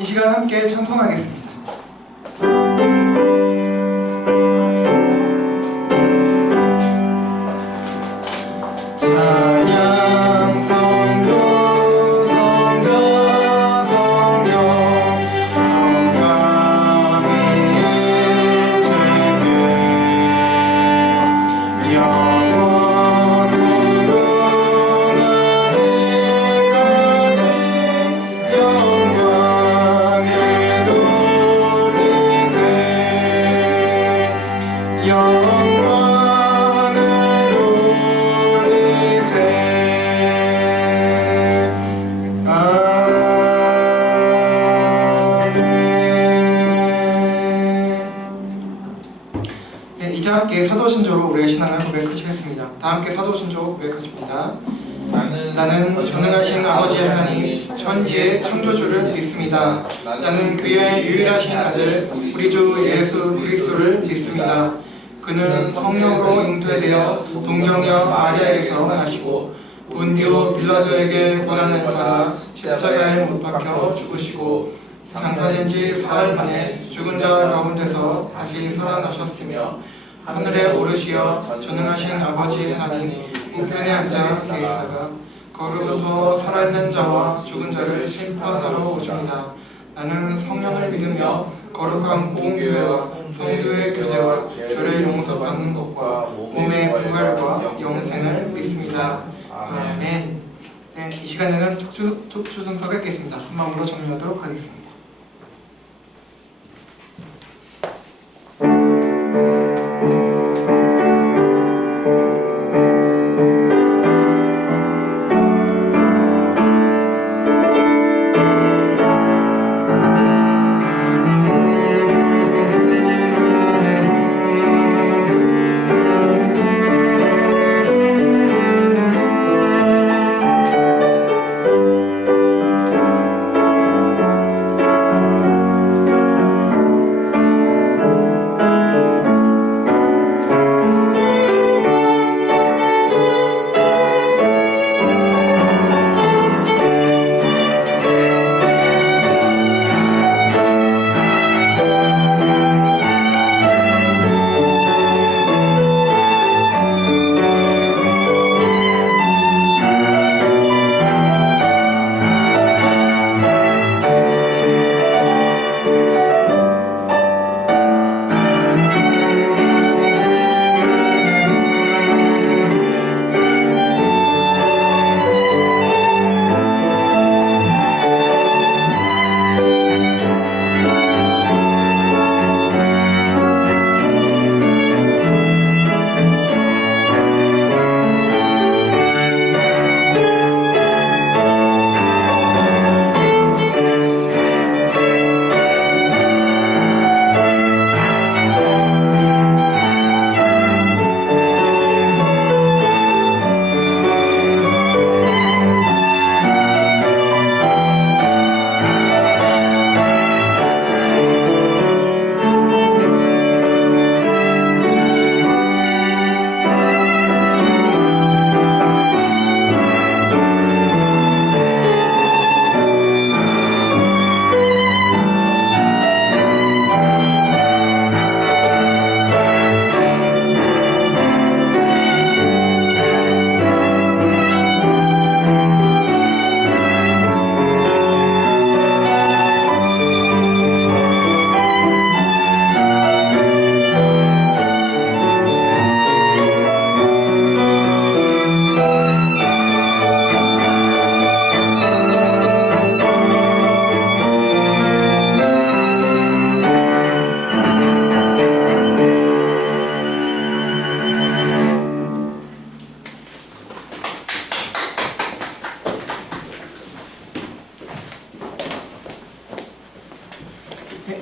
이 시간 함께 찬송하겠습니다. 찬양 성부 성자 성령 성삼위일체계 영원 무궁하리까지 영광을 돌리세 영광을 돌리세 아멘. 네, 이제 함께 사도신조로 우리의 신앙을 고백하시겠습니다. 다 함께 사도신조 고백하십니다. 나는 전능하신 아버지 하나님 천지의 창조주를 믿습니다. 나는 그의 유일하신 아들 우리 주 예수 그리스도를 믿습니다. 그는 성령으로 잉태되어 동정녀 마리아에게서 나시고 본디오 빌라도에게 고난을 받아 십자가에 못 박혀 죽으시고 장사된 지 사흘 만에 죽은 자 가운데서 다시 살아나셨으며 하늘에 오르시어 전능하신 아버지 하나님 우편에 앉아 계시다가 거기로부터 살아있는 자와 죽은 자를 심판하러 오십니다. 나는 성령을 믿으며 거룩한 공교회와 성교의 교제와 죄를 용서받는 것과 몸의 부활과 영생을 믿습니다. 아멘. 네, 이 시간에는 촉추성서가 있겠습니다. 한 마음으로 정리하도록 하겠습니다.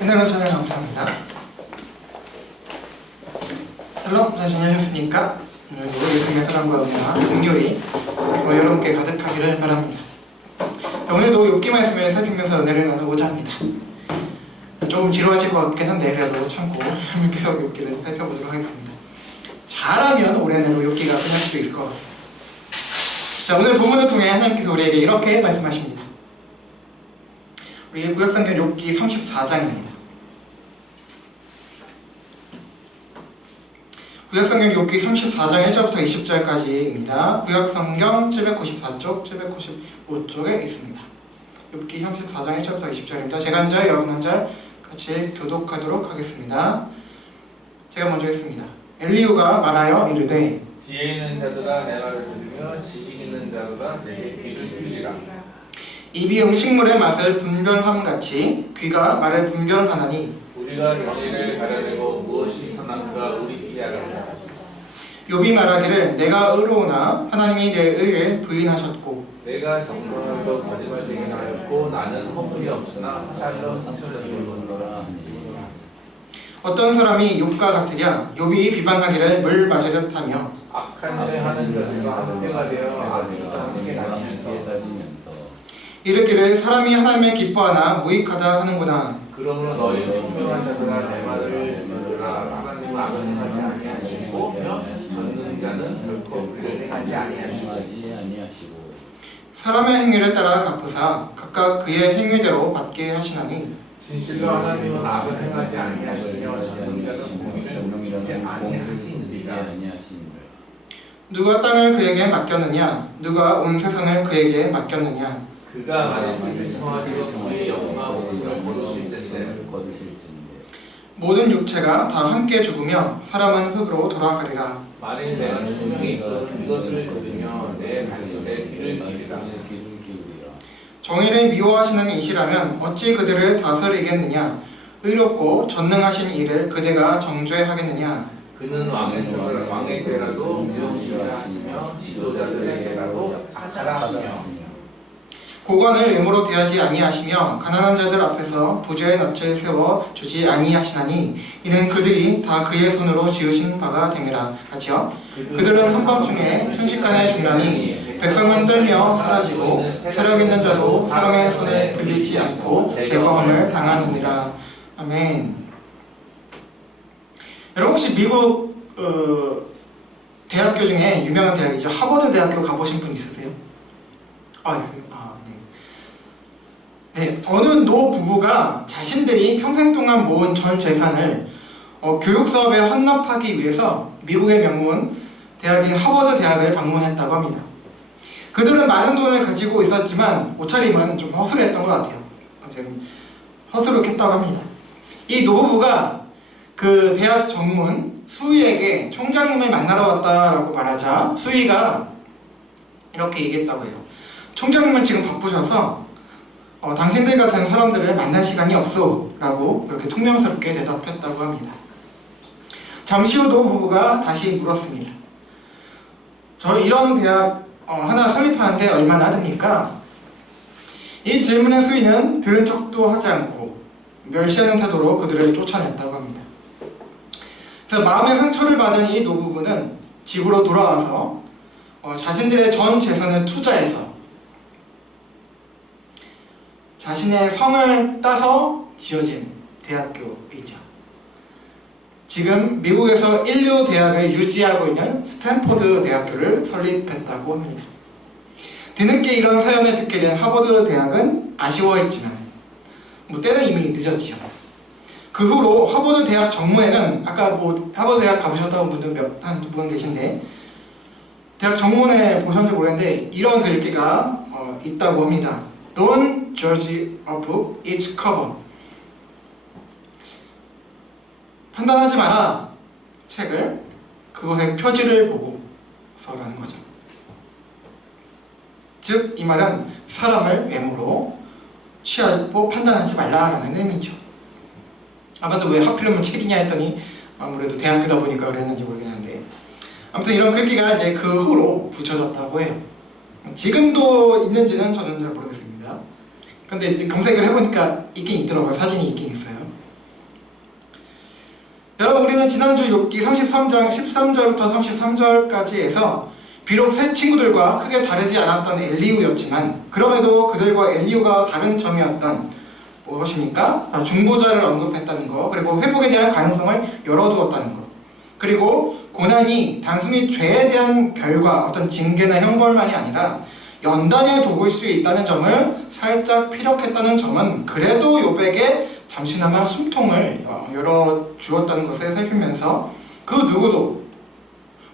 은혜로 찬양 감사합니다. 샬롬, 잘 지내셨습니까? 오늘도 예수님의 사랑과 은혜와 긍휼이 여러분께 가득하기를 바랍니다. 오늘도 욥기 말씀을 살피면서 은혜를 나누고자 합니다. 조금 지루하실 것 같긴 한데 그래도 참고 계속 욥기를 살펴보도록 하겠습니다. 잘하면 올해는 욥기가 끝날 수 있을 것 같습니다. 자, 오늘 본문을 통해 하나님께서 우리에게 이렇게 말씀하십니다. 우리 구약성경 욥기 34장입니다. 구약성경 욥기 34장 1절부터 20절까지입니다. 구약성경 794쪽, 795쪽에 있습니다. 욥기 34장 1절부터 20절입니다. 제가 한 절, 여러분 한 절 같이 교독하도록 하겠습니다. 제가 먼저 했습니다. 엘리후가 말하여 이르되 지혜 있는 자들아 내 말을 들으며 지식 있는 자들아 내게 귀를 기울이라. 입이 음식물의 맛을 분별함같이 귀가 말을 분별하나니 우리가 정의를 가려내고 무엇이 선한가 우리끼리 알아보자. 욥이 말하기를 내가 의로우나 하나님이 내 의를 부인하셨고 내가 정론하고 거짓말쟁이나 하였고 나는 허물이 없으나 살로 상처를 거라. 어떤 사람이 욥과 같으랴. 욥이 비방하기를 물 마시듯 하며 악한 일 하는 자들과 함께가 되어 악인과 함께 나누면서 이르기를 사람이 하나님을 기뻐하나 무익하다 하는구나. 그러므로 너희 총명한 자들아 내 말을 들으라. 하나님은 악을 행하지 아니하시고 전능 자는 결코 불의를 행하지 아니하시고 사람의 행위를 따라 갚으사 각각 그의 행위대로 받게 하시나니 진실로 하나님은 악을 행하지 아니하시며 전능 자는 공의를 하지 아니하시느니라. 누가 땅을 그에게 맡겼느냐 누가 온 세상을 그에게 맡겼느냐. 그가 만일 뜻을 청하시고 그의 영광 목숨을 거두실 텐데 모든 육체가 다 함께 죽으며 사람은 흙으로 돌아가리라. 만일 내가 총명이 있고 이것을 들으며 내 발설에 귀를 기울이라. 정의를 미워하시는 이시라면 어찌 그들을 다스리겠느냐. 의롭고 전능하신 이를 그대가 정죄하겠느냐. 그는 왕의 괴라도 무용시라 하시며 지도자들에게라도 악하라 하시며 고관을 외모로 대하지 아니하시며 가난한 자들 앞에서 부조의 낯을 세워 주지 아니하시나니 이는 그들이 다 그의 손으로 지으신 바가 됨이라. 같이요. 그들은 한밤중에 순식간에 죽나니 백성은 떨며 사라지고 세력 있는 자도 사람의 손을 빌리지 않고 제거함을 당하느니라. 아멘. 여러분 혹시 미국 대학교 중에 유명한 대학이죠. 하버드 대학교 가보신 분 있으세요? 네, 어느 노 부부가 자신들이 평생 동안 모은 전 재산을 교육 사업에 헌납하기 위해서 미국의 명문 대학인 하버드 대학을 방문했다고 합니다. 그들은 많은 돈을 가지고 있었지만 옷차림은 좀 허술했던 것 같아요. 허술했다고 합니다. 이 노부부가 그 대학 정문 수의에게 총장님을 만나러 왔다라고 말하자 수의가 이렇게 얘기했다고 해요. 총장님은 지금 바쁘셔서 당신들 같은 사람들을 만날 시간이 없어 라고 그렇게 퉁명스럽게 대답했다고 합니다. 잠시 후 노부부가 다시 물었습니다. 저 이런 대학 하나 설립하는데 얼마나 듭니까? 이 질문의 수위는 들은 척도 하지 않고 멸시하는 태도로 그들을 쫓아냈다고 합니다. 그래서 마음의 상처를 받은 이 노부부는 집으로 돌아와서 자신들의 전 재산을 투자해서 자신의 성을 따서 지어진 대학교이죠. 지금 미국에서 인류 대학을 유지하고 있는 스탠포드 대학교를 설립했다고 합니다. 뒤늦게 이런 사연을 듣게 된 하버드 대학은 아쉬워했지만 때는 이미 늦었지요. 그 후로 하버드 대학 정문에는 아까 하버드 대학 가보셨다는 분들 한두 분 계신데 대학 정문에 보셨는지 모르겠는데 이런 글귀가 있다고 합니다. Don't judge a book its cover. 판단하지 마라. 책을 그것의 표지를 보고서라는 거죠. 즉 이 말은 사람을 외모로 취하고 판단하지 말라라는 의미죠. 아마도 왜 하필이면 책이냐 했더니 아무래도 대학교다 보니까 그랬는지 모르겠는데 아무튼 이런 글귀가 이제 그 후로 붙여졌다고 해요. 지금도 있는지는 저는 잘 모르겠습니다. 근데 검색을 해보니까 있긴 있더라고요. 사진이 있긴 있어요. 여러분 우리는 지난주 욥기 33장 13절부터 33절까지 해서 비록 새 친구들과 크게 다르지 않았던 엘리후였지만 그럼에도 그들과 엘리후가 다른 점이었던 무엇입니까? 중보자를 언급했다는 거, 그리고 회복에 대한 가능성을 열어두었다는 거, 그리고 고난이 단순히 죄에 대한 결과, 어떤 징계나 형벌만이 아니라 연단의 도구일 수 있다는 점을 살짝 피력했다는 점은 그래도 욥에게 잠시나마 숨통을 열어주었다는 것을 살피면서 그 누구도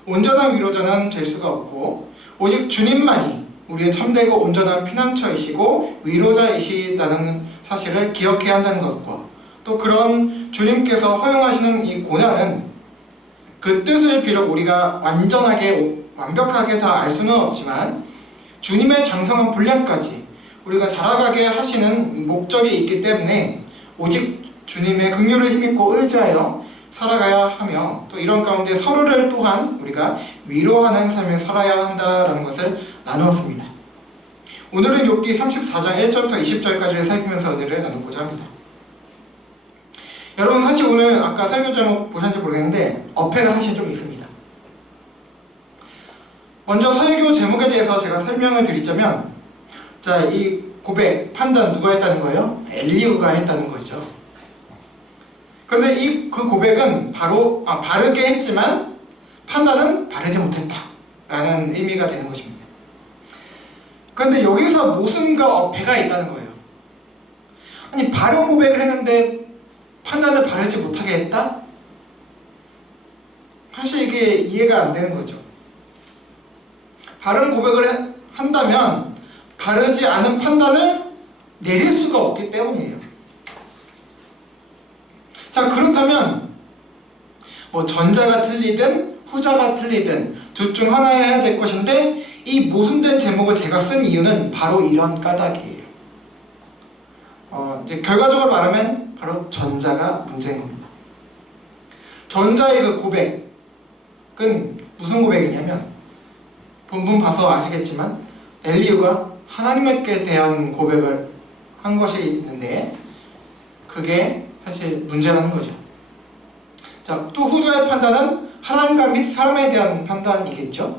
온전한 위로자는 될 수가 없고 오직 주님만이 우리의 참되고 온전한 피난처이시고 위로자이시다는 사실을 기억해야 한다는 것과 또 그런 주님께서 허용하시는 이 고난은 그 뜻을 비록 우리가 완벽하게 다 알 수는 없지만 주님의 장성한 분량까지 우리가 자라가게 하시는 목적이 있기 때문에 오직 주님의 긍휼을 힘입고 의지하여 살아가야 하며 또 이런 가운데 서로를 또한 우리가 위로하는 삶을 살아야 한다라는 것을 나누었습니다. 오늘은 욥기 34장 1절부터 20절까지를 살피면서 은혜를 나누고자 합니다. 여러분 사실 오늘 아까 설교 제목 보셨는지 모르겠는데 어폐가 사실 좀 있습니다. 먼저 설교 제목에 대해서 제가 설명을 드리자면 자, 이 고백, 판단 누가 했다는 거예요? 엘리후가 했다는 거죠. 그런데 그 고백은 바르게 했지만 판단은 바르지 못했다 라는 의미가 되는 것입니다. 그런데 여기서 모순과 어폐가 있다는 거예요. 아니 바른 고백을 했는데 판단을 바르지 못하게 했다? 사실 이게 이해가 안 되는 거죠. 바른 고백을 한다면 바르지 않은 판단을 내릴 수가 없기 때문이에요. 자, 그렇다면 뭐 전자가 틀리든 후자가 틀리든 둘 중 하나여야 될 것인데 이 모순된 제목을 제가 쓴 이유는 바로 이런 까닭이에요. 이제 결과적으로 말하면 바로 전자가 문제인 겁니다. 전자의 그 고백은 무슨 고백이냐면 본문 봐서 아시겠지만 엘리후가 하나님께 대한 고백을 한 것이 있는데 그게 사실 문제라는 거죠. 자, 또 후자의 판단은 하나님과 및 사람에 대한 판단이겠죠.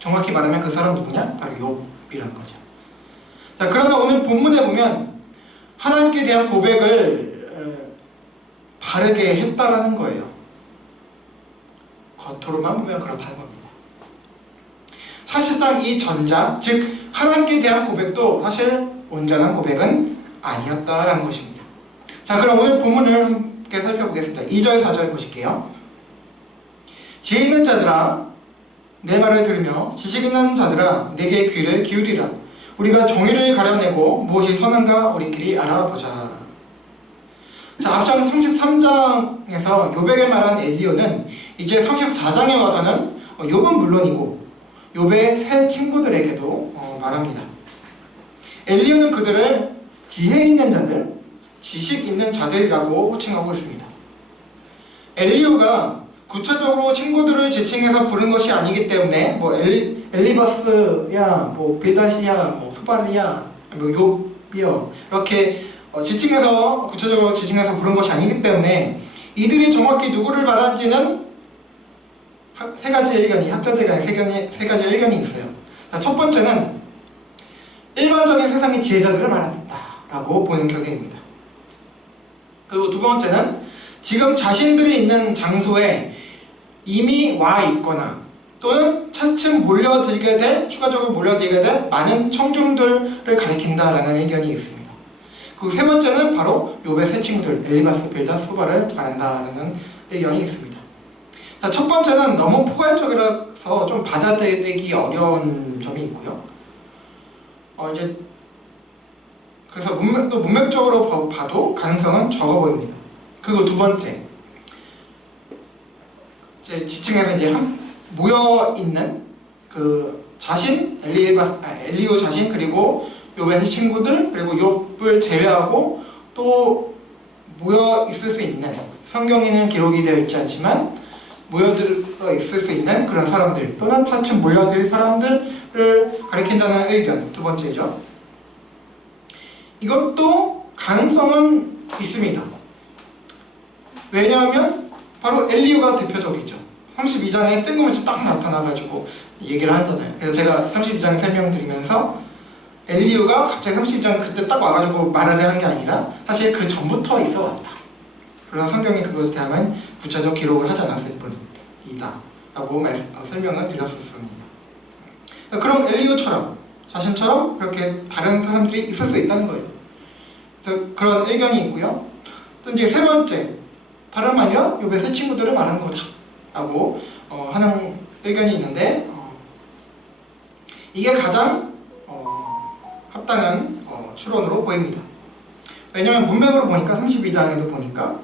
정확히 말하면 그 사람 누구냐? 바로 욥이라는 거죠. 자, 그러나 오늘 본문에 보면 하나님께 대한 고백을 바르게 했다라는 거예요. 겉으로만 보면 그렇다는 겁니다. 사실상 이 전자, 즉 하나님께 대한 고백도 사실 온전한 고백은 아니었다라는 것입니다. 자, 그럼 오늘 본문을 함께 살펴보겠습니다. 2절, 4절 보실게요. 지혜 있는 자들아 내 말을 들으며 지식 있는 자들아 내게 귀를 기울이라. 우리가 정의를 가려내고 무엇이 선한가 우리끼리 알아보자. 자, 앞장 33장에서 욥에게 말한 엘리후는 이제 34장에 와서는 욥은 물론이고 욥의 새 친구들에게도 말합니다. 엘리후는 그들을 지혜 있는 자들, 지식 있는 자들이라고 호칭하고 있습니다. 엘리후가 구체적으로 친구들을 지칭해서 부른 것이 아니기 때문에 뭐 엘리바스야, 뭐 빌다시야, 뭐 수발이야, 뭐 욥이요 이렇게 구체적으로 지칭해서 부른 것이 아니기 때문에 이들이 정확히 누구를 말하는지는 세 가지 의견이, 학자들 간에 세 가지 의견이 있어요. 첫 번째는 일반적인 세상의 지혜자들을 말한다라고 보는 견해입니다. 그리고 두 번째는 지금 자신들이 있는 장소에 이미 와 있거나 또는 차츰 추가적으로 몰려들게 될 많은 청중들을 가리킨다라는 의견이 있습니다. 그리고 세 번째는 바로 욥의 세 친구들 엘리바스, 빌닷, 소바를 말한다라는 의견이 있습니다. 자, 첫 번째는 너무 포괄적이라서 좀 받아들이기 어려운 점이 있고요. 그래서 문맥적으로 봐도 가능성은 적어 보입니다. 그리고 두 번째, 지층에서 이제 모여 있는 그 자신, 엘리후 자신, 그리고 욥의 세 친구들, 그리고 욥을 제외하고 또 모여 있을 수 있는, 성경에는 기록이 되어 있지 않지만 모여들어 있을 수 있는 그런 사람들, 또는 차츰 몰려들 사람들을 가리킨다는 의견, 두 번째죠. 이것도 가능성은 있습니다. 왜냐하면 바로 엘리후가 대표적이죠. 32장에 뜬금없이 딱 나타나가지고 얘기를 하잖아요. 그래서 제가 32장에 설명드리면서 엘리후가 갑자기 32장 그때 딱 와가지고 말을 하는 게 아니라 사실 그 전부터 있어 왔다. 그러나 성경이 그것에 대한 구체적 기록을 하지 않았을 뿐이다 라고 설명을 드렸었습니다. 그럼 엘리후처럼 자신처럼 그렇게 다른 사람들이 있을 수 있다는 거예요. 그래서 그런 의견이 있고요. 또 이제 세 번째, 다름 아니라 욥의 세 친구들을 말하는 거다 라고 하는 의견이 있는데, 이게 가장 합당한 추론으로 보입니다. 왜냐하면 문맥으로 보니까 32장에도 보니까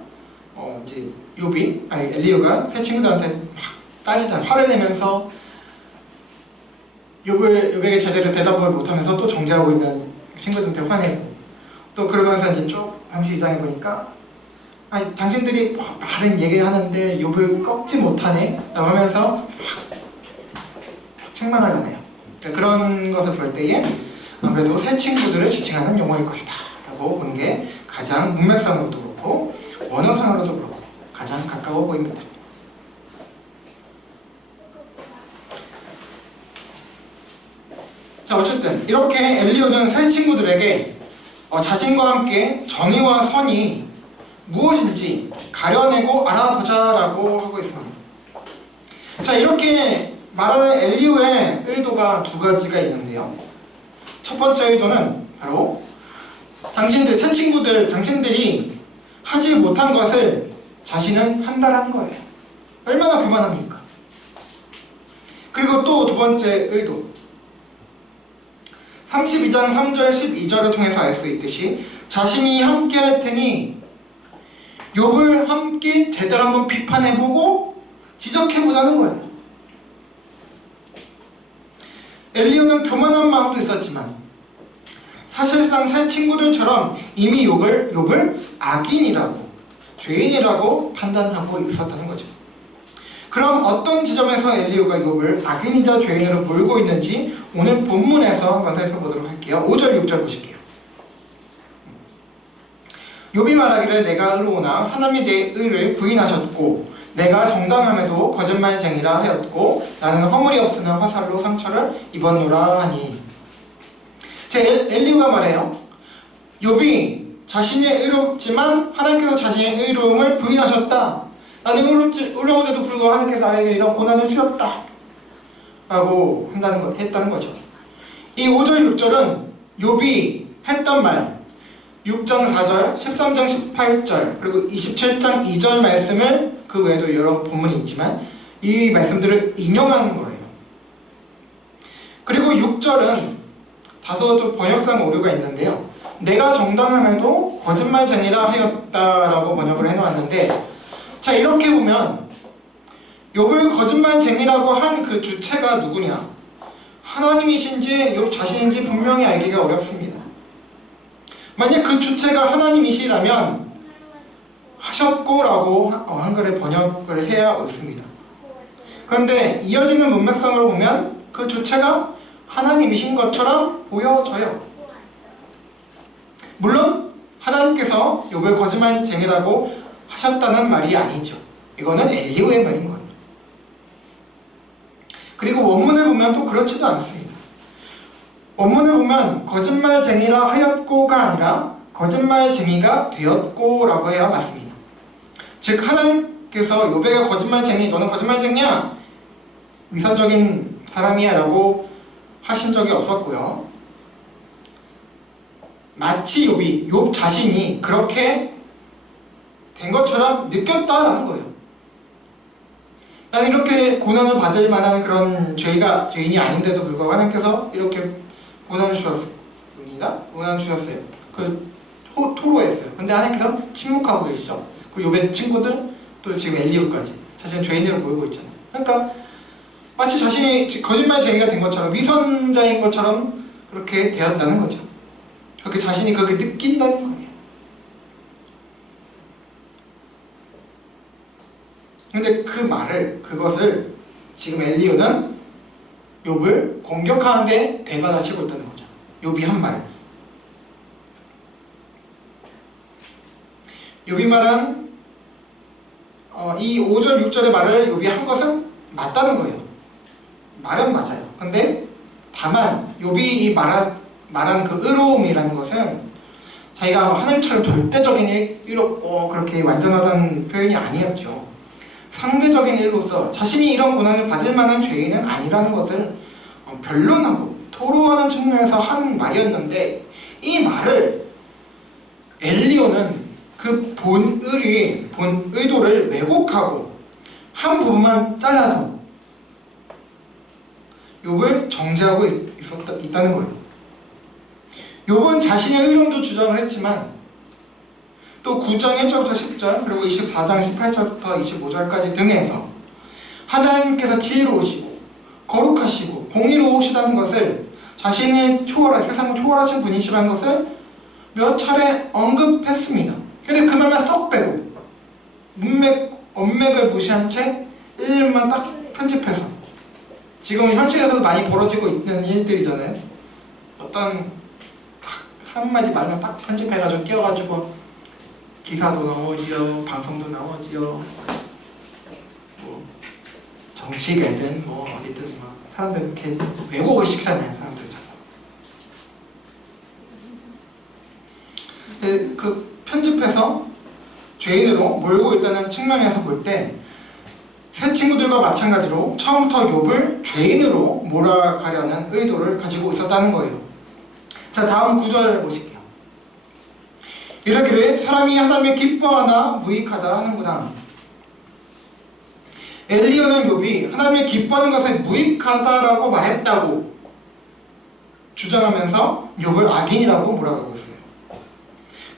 이제 엘리후가 세 친구들한테 막 따지잖아요. 화를 내면서 욥에게 제대로 대답을 못하면서 또 정죄하고 있는 친구들한테 화내고, 또 그러면서 이제 쭉 32장에 보니까 아니, 당신들이 말은 얘기하는데 욥을 꺾지 못하네 라고 하면서 막 책망하잖아요. 그런 것을 볼 때에 아무래도 새 친구들을 지칭하는 용어일 것이다 라고 보는 게 가장 문맥상으로도 그렇고 원어상으로도 그렇고 가장 가까워 보입니다. 자, 어쨌든 이렇게 엘리후는 새 친구들에게 자신과 함께 정의와 선이 무엇인지 가려내고 알아보자 라고 하고 있습니다. 자, 이렇게 말하는 엘리후의 의도가 두 가지가 있는데요. 첫 번째 의도는 바로 새 친구들, 당신들이 하지 못한 것을 자신은 한다라는 거예요. 얼마나 교만합니까? 그리고 또 두 번째 의도, 32장 3절 12절을 통해서 알 수 있듯이 자신이 함께 할 테니 욥을 함께 제대로 한번 비판해보고 지적해보자는 거예요. 엘리후는 교만한 마음도 있었지만 사실상 새 친구들처럼 이미 욥을 악인이라고, 죄인이라고 판단하고 있었다는 거죠. 그럼 어떤 지점에서 엘리후가 욥을 악인이자 죄인으로 몰고 있는지 오늘 본문에서 한번 살펴보도록 할게요. 5절 6절 보실게요. 욥이 말하기를 내가 의로우나 하나님이 내 의를 부인하셨고 내가 정당함에도 거짓말쟁이라 하였고 나는 허물이 없으나 화살로 상처를 입었노라 하니. 엘리후가 말해요. 욥이 자신이 의롭지만 하나님께서 자신의 의로움을 부인하셨다. 나는 의로운데도 불구하고 하나님께서 나에게 이런 고난을 주셨다 라고 했다는 거죠. 이 5절 6절은 욥이 했던 말, 6장 4절, 13장 18절, 그리고 27장 2절 말씀을, 그 외에도 여러 본문이 있지만 이 말씀들을 인용하는 거예요. 그리고 6절은 다소 좀 번역상 오류가 있는데요. 내가 정당함에도 거짓말쟁이라 하였다라고 번역을 해놓았는데, 자, 이렇게 보면 욥을 거짓말쟁이라고 한 그 주체가 누구냐? 하나님이신지 욥 자신인지 분명히 알기가 어렵습니다. 만약 그 주체가 하나님이시라면 하셨고라고 한글에 번역을 해야 옳습니다. 그런데 이어지는 문맥상으로 보면 그 주체가 하나님이신 것처럼 보여져요. 물론 하나님께서 욥을 거짓말쟁이라고 하셨다는 말이 아니죠. 이거는 엘리후의 말인 거예요. 그리고 원문을 보면 또 그렇지도 않습니다. 원문을 보면 거짓말쟁이라 하였고가 아니라 거짓말쟁이가 되었고라고 해야 맞습니다. 즉 하나님께서 욥에게 거짓말쟁이, 너는 거짓말쟁이야, 위선적인 사람이야 라고 하신 적이 없었고요. 마치 욥 자신이 그렇게 된 것처럼 느꼈다라는 거예요. 나는 이렇게 고난을 받을 만한 그런 죄인이 아닌데도 불구하고 하나님께서 이렇게 고난을 주셨습니다. 고난을 주셨어요. 토로했어요. 근데 하나님께서 침묵하고 계시죠. 그리고 욥의 친구들, 또 지금 엘리후까지 자신은 죄인으로 몰고 있잖아요. 그러니까 마치 자신이 거짓말쟁이가 된 것처럼, 위선자인 것처럼 그렇게 되었다는 거죠. 그렇게 자신이 그렇게 느낀다는 거예요. 근데 그것을 지금 엘리후는 욥을 공격하는데 대받아치고 있다는 거죠. 욥이 한 말. 욥이 말한 이 5절 6절의 말을 욥이 한 것은 맞다는 거예요. 말은 맞아요. 근데 다만 욥이 말한 그 의로움이라는 것은 자기가 하나님처럼 절대적인 의롭고 그렇게 완전하다는 표현이 아니었죠. 상대적인 일로서 자신이 이런 고난을 받을 만한 죄인은 아니라는 것을 변론하고 토로하는 측면에서 한 말이었는데, 이 말을 엘리오는 그 본 의도를 왜곡하고 한 부분만 잘라서 욥을 정죄하고 있다는 거예요. 욥은 자신의 의론도 주장을 했지만 또 9장 1절부터 10절 그리고 24장 18절부터 25절까지 등에서 하나님께서 지혜로우시고 거룩하시고 공의로우시다는 것을, 자신의 세상을 초월하신 분이시라는 것을 몇 차례 언급했습니다. 근데 그 말만 쏙 빼고 언맥을 무시한 채 일만 딱 편집해서, 지금 현실에서도 많이 벌어지고 있는 일들이잖아요. 어떤 한마디 말만 딱 편집해가지고 끼워가지고 기사도 나오지요, 방송도 나오지요, 뭐 정치계든 뭐 어디든 막 사람들 이렇게 왜곡을 시키잖아요, 사람들 자꾸. 그 편집해서 죄인으로 몰고 있다는 측면에서 볼 때 새 친구들과 마찬가지로 처음부터 욥을 죄인으로 몰아가려는 의도를 가지고 있었다는 거예요. 자, 다음 9절 보실게요. 이르기를 사람이 하나님을 기뻐하나 무익하다 하는구나. 엘리야는 욥이 하나님을 기뻐하는 것을 무익하다라고 말했다고 주장하면서 욥을 악인이라고 몰아가고 있어요.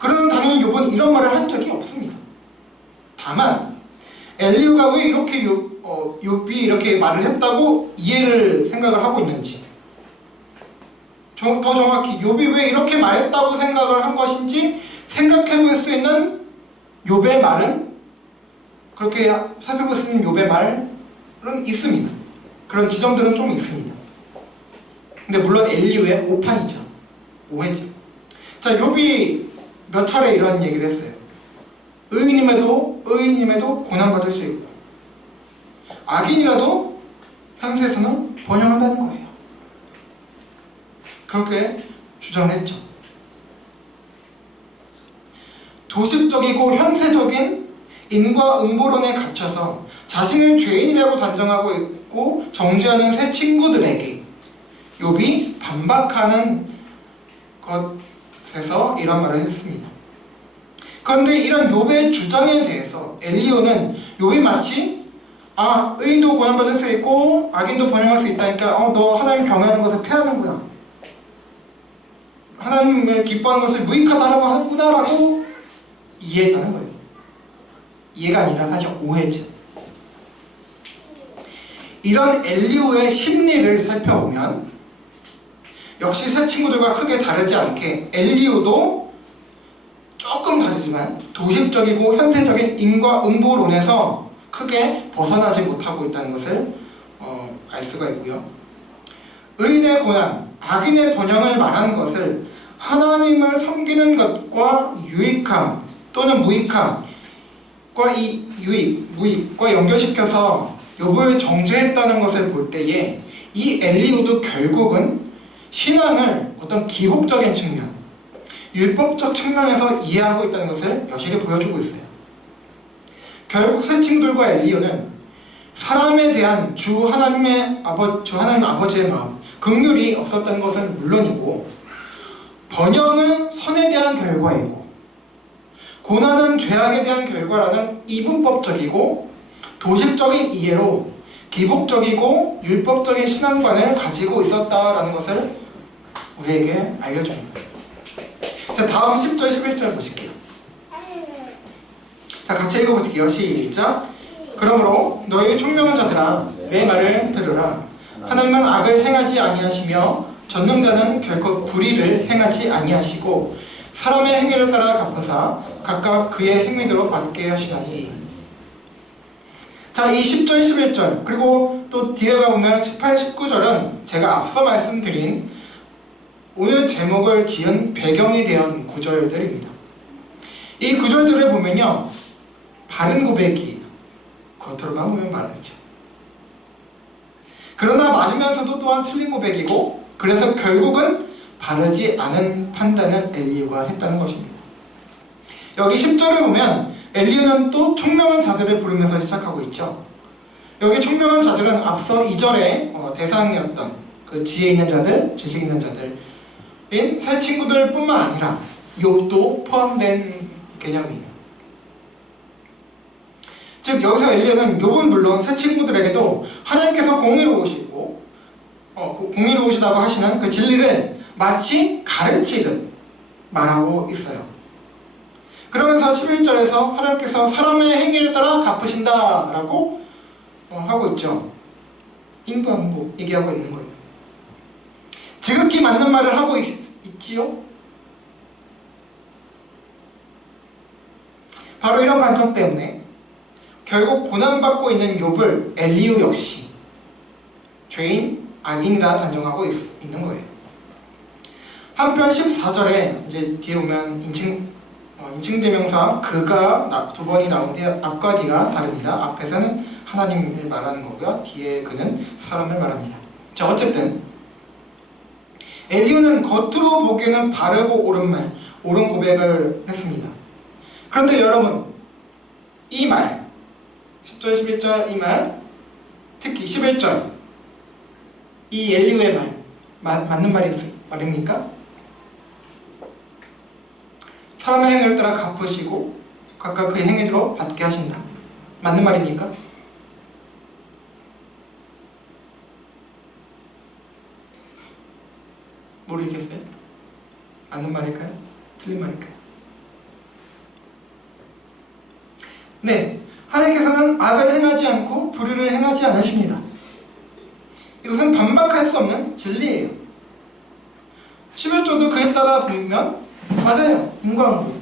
그러나 당연히 욥은 이런 말을 한 적이 없습니다. 다만 엘리야가 왜 이렇게 욥이 이렇게 말을 했다고 이해를 생각을 하고 있는지, 더 정확히 욥이 왜 이렇게 말했다고 생각을 한 것인지 생각해볼 수 있는 욥의 말은, 그렇게 살펴볼 수 있는 욥의 말은 있습니다. 그런 지점들은 좀 있습니다. 근데 물론 엘리야의 오판이죠. 오해죠. 자, 욥이 몇 차례 이런 얘기를 했어요. 의인임에도 고난받을 수 있고 악인이라도 현세에서는 번영한다는 거예요. 그렇게 주장했죠. 도식적이고 현세적인 인과응보론에 갇혀서 자신을 죄인이라고 단정하고 있고 정죄하는 새 친구들에게 욥이 반박하는 것에서 이런 말을 했습니다. 그런데 이런 욥의 주장에 대해서 엘리야는 욥이 마치 의인도 고난받을 수 있고 악인도 번영할 수 있다니까 너 하나님 경외하는 것을 패하는구나, 하나님을 기뻐하는 것을 무익하다라고 하는구나 라고 이해했다는 거예요. 이해가 아니라 사실 오해죠. 이런 엘리야의 심리를 살펴보면 역시 새 친구들과 크게 다르지 않게 엘리야도 조금 다르지만 도식적이고 현세적인 인과응보론에서 크게 벗어나지 못하고 있다는 것을 알 수가 있고요. 의인의 고난, 악인의 번영을 말하는 것을 하나님을 섬기는 것과 유익함 또는 무익함과 이 무익과 연결시켜서 욥을 정죄했다는 것을 볼 때에 이 엘리야도 결국은 신앙을 어떤 기복적인 측면, 율법적 측면에서 이해하고 있다는 것을 여실히 보여주고 있어요. 결국 새 친구들과 엘리야는 사람에 대한 주 하나님 아버지의 마음, 긍휼이 없었다는 것은 물론이고, 번영은 선에 대한 결과이고 고난은 죄악에 대한 결과라는 이분법적이고 도식적인 이해로 기복적이고 율법적인 신앙관을 가지고 있었다라는 것을 우리에게 알려줍니다. 자, 다음 10절 11절 보실게요. 자, 같이 읽어보실게요. 시작. 그러므로 너희 총명한 자들아 내 말을 들으라. 하나님은 악을 행하지 아니하시며 전능자는 결코 불의를 행하지 아니하시고 사람의 행위를 따라 갚으사 각각 그의 행위대로 받게 하시나니. 자, 이 10절 11절 그리고 또 뒤에 가보면 18, 19절은 제가 앞서 말씀드린 오늘 제목을 지은 배경이 되는 구절들입니다. 이 구절들을 보면요, 바른 고백이 겉으로만 보면 바르죠. 그러나 맞으면서도 또한 틀린 고백이고, 그래서 결국은 바르지 않은 판단을 엘리야가 했다는 것입니다. 여기 10절을 보면 엘리야는 또 총명한 자들을 부르면서 시작하고 있죠. 여기 총명한 자들은 앞서 2절의 대상이었던 그 지혜 있는 자들, 지식 있는 자들인 새 친구들뿐만 아니라 욥도 포함된 개념이에요. 즉 여기서 엘리야는 욥은 물론 새 친구들에게도 하나님께서 공의로우시고 공의로우시다고 하시는 그 진리를 마치 가르치듯 말하고 있어요. 그러면서 11절에서 하나님께서 사람의 행위를 따라 갚으신다라고 하고 있죠. 인부안부 얘기하고 있는 거예요. 지극히 맞는 말을 하고 있지요. 바로 이런 관점 때문에 결국 고난받고 있는 욥을 엘리후 역시 죄인, 악인이라 단정하고 있는 거예요. 한편 14절에 이제 뒤에 보면 인칭대명사 그가 두 번이 나오는데 앞과 뒤가 다릅니다. 앞에서는 하나님을 말하는 거고요. 뒤에 그는 사람을 말합니다. 자, 어쨌든 엘리후는 겉으로 보기에는 바르고 옳은 말, 옳은 고백을 했습니다. 그런데 여러분, 이 말 10절, 11절 이 말, 특히 11절 이 엘리후의 말 맞는 말입니까? 사람의 행위를 따라 갚으시고 각각 그의 행위대로 받게 하신다. 맞는 말입니까? 모르겠어요? 맞는 말일까요? 틀린 말일까요? 네, 하나님께서는 악을 행하지 않고 불의를 행하지 않으십니다. 이것은 반박할 수 없는 진리예요. 11조도 그에 따라 보면 맞아요. 인과응보.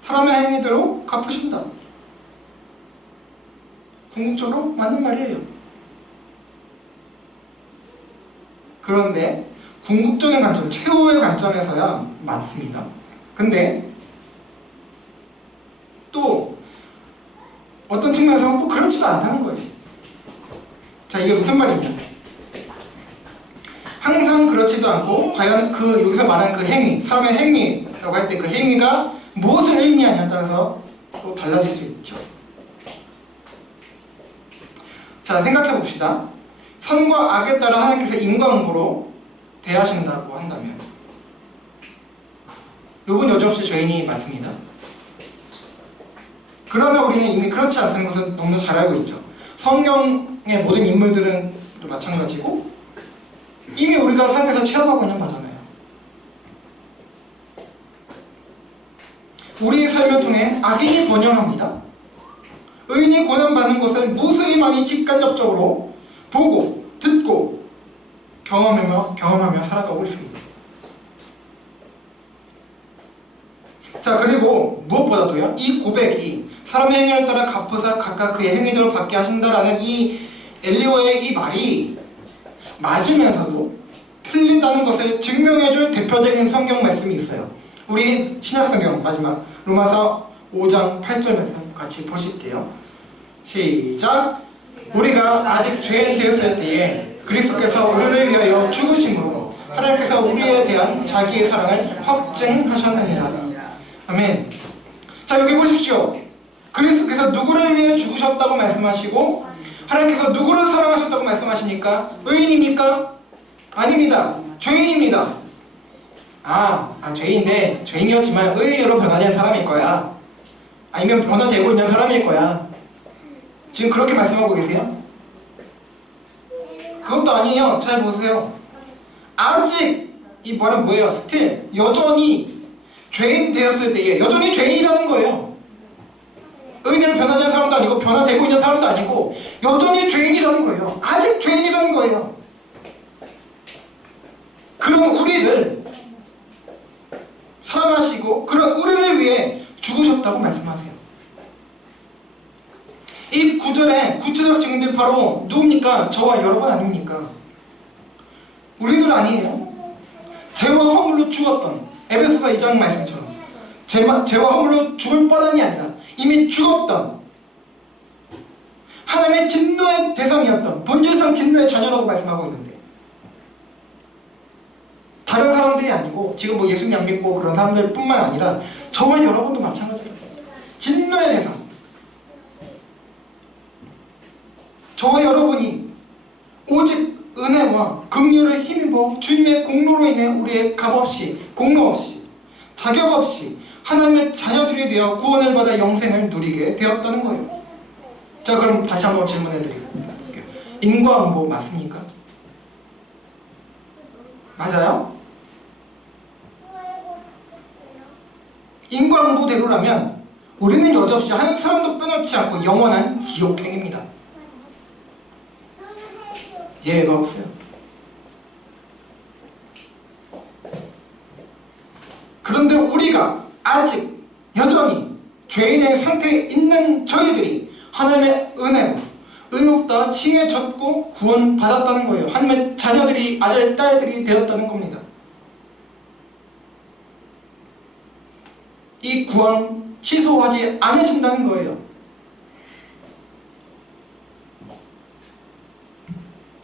사람의 행위대로 갚으신다. 궁극적으로 맞는 말이에요. 그런데 궁극적인 관점, 최후의 관점에서야 맞습니다. 근데 또 어떤 측면에서는 또 그렇지도 않다는 거예요. 자, 이게 무슨 말입니까? 항상 그렇지도 않고 과연 그 여기서 말하는 그 행위, 사람의 행위라고 할 때 그 행위가 무엇을 의미하냐에 따라서 또 달라질 수 있죠. 자, 생각해 봅시다. 선과 악에 따라 하나님께서 인과응보로 대하신다고 한다면 욥은 여지없이 죄인이 맞습니다. 그러나 우리는 이미 그렇지 않다는 것을 너무 잘 알고 있죠. 성경의 모든 인물들은 또 마찬가지고 이미 우리가 삶에서 체험하고 있는 바잖아요. 우리의 삶을 통해 악인이 번영합니다. 의인이 고난받는 것을 무수히 많이 직간접적으로 보고 듣고 경험하며 살아가고 있습니다. 자, 그리고 무엇보다도요, 이 고백이 사람의 행위를 따라 갚으사 각각 그의 행위대로 받게 하신다라는 이 엘리후의 이 말이 맞으면서도 틀리다는 것을 증명해줄 대표적인 성경 말씀이 있어요. 우리 신약성경 마지막 로마서 5장 8절 말씀 같이 보실게요. 시작! 우리가 아직 죄인 되었을 때에 그리스도께서 우리를 위하여 죽으심으로 하나님께서 우리에 대한 자기의 사랑을 확증하셨느니라. 아멘. 자, 여기 보십시오. 그리스도께서 누구를 위해 죽으셨다고 말씀하시고 하나님께서 누구를 사랑하셨다고 말씀하십니까? 의인입니까? 아닙니다. 죄인입니다. 죄인인데 죄인이었지만 의인으로 변화된 사람일 거야. 아니면 변화되고 있는 사람일 거야. 지금 그렇게 말씀하고 계세요? 그것도 아니에요. 잘 보세요. 아직 이 말은 뭐예요? 스틸 여전히 죄인 되었을 때에 여전히 죄인이라는 거예요. 의인으로 변화된 사람도 아니고 변화되고 있는 사람도 아니고 여전히 죄인이라는 거예요. 아직 죄인이라는 거예요. 그런 우리를 사랑하시고 그런 우리를 위해 죽으셨다고 말씀하세요. 이 구절의 구체적 증인들 바로 누굽니까? 저와 여러분 아닙니까? 우리들 아니에요. 죄와 허물로 죽었던 에베소서 2장 말씀처럼 죄와 허물로 죽을 뻔한이 아니라 이미 죽었던 하나님의 진노의 대상이었던 본질상 진노의 자녀라고 말씀하고 있는데 다른 사람들이 아니고 지금 뭐 예수님 안 믿고 그런 사람들 뿐만 아니라 저와 여러분도 마찬가지예요. 진노의 대상. 저와 여러분이 오직 은혜와 긍휼을 힘입어 주님의 공로로 인해 우리의 값 없이, 공로 없이, 자격 없이 하나님의 자녀들이 되어 구원을 받아 영생을 누리게 되었다는 거예요. 자, 그럼 다시 한번 질문해 드릴게요. 인과응보 맞습니까? 맞아요? 인과응보대로라면 우리는 여지없이 한 사람도 빼놓지 않고 영원한 지옥행입니다. 예가 없어요. 그런데 우리가 아직 여전히 죄인의 상태에 있는 저희들이 하나님의 은혜로 의롭다 칭해졌고 구원받았다는 거예요. 하나님의 자녀들이, 아들, 딸들이 되었다는 겁니다. 이 구원 취소하지 않으신다는 거예요.